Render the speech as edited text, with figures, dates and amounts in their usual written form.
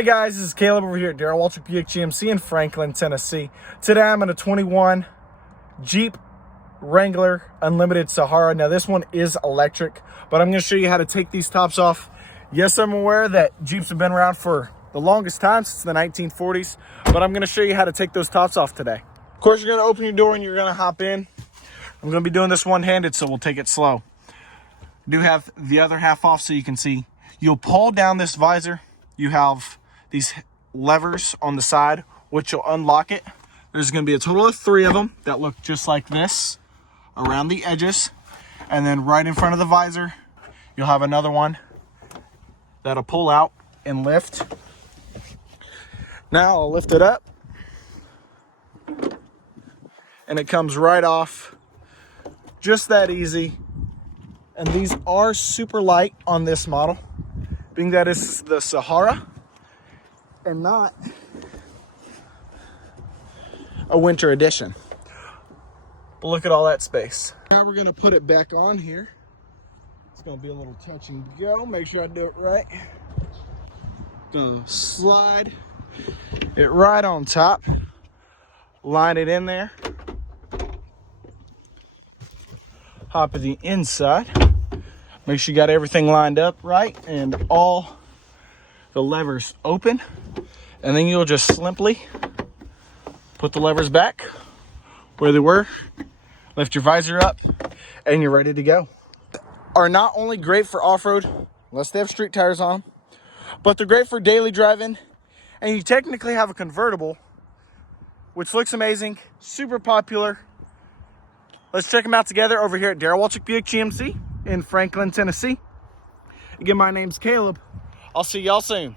Hey guys, this is Caleb over here at Darrell Waltrip Buick GMC in Franklin, Tennessee. Today I'm in a 21 Jeep Wrangler Unlimited Sahara. Now this one is electric, but I'm going to show you how to take these tops off. Yes, I'm aware that Jeeps have been around for the longest time, since the 1940s, but I'm going to show you how to take those tops off today. Of course, you're going to open your door and you're going to hop in. I'm going to be doing this one-handed, so we'll take it slow. I do have the other half off so you can see. You'll pull down this visor. You have these levers on the side, which will unlock it. There's going to be a total of 3 of them that look just like this around the edges. And then right in front of the visor, you'll have another one that'll pull out and lift. Now I'll lift it up and it comes right off. Just that easy. And these are super light on this model, being that it's the Sahara and not a winter edition. But look at all that space. Now we're gonna put it back on here. It's gonna be a little touch and go. Make sure I do it right. Gonna slide it right on top. Line it in there. Hop to the inside. Make sure you got everything lined up right and all the levers open. And then you'll just simply put the levers back where they were, lift your visor up, and you're ready to go. Are not only great for off-road, unless they have street tires on, but they're great for daily driving. And you technically have a convertible, which looks amazing, super popular. Let's check them out together over here at Darrell Waltrip Buick GMC in Franklin, Tennessee. Again, my name's Caleb. I'll see y'all soon.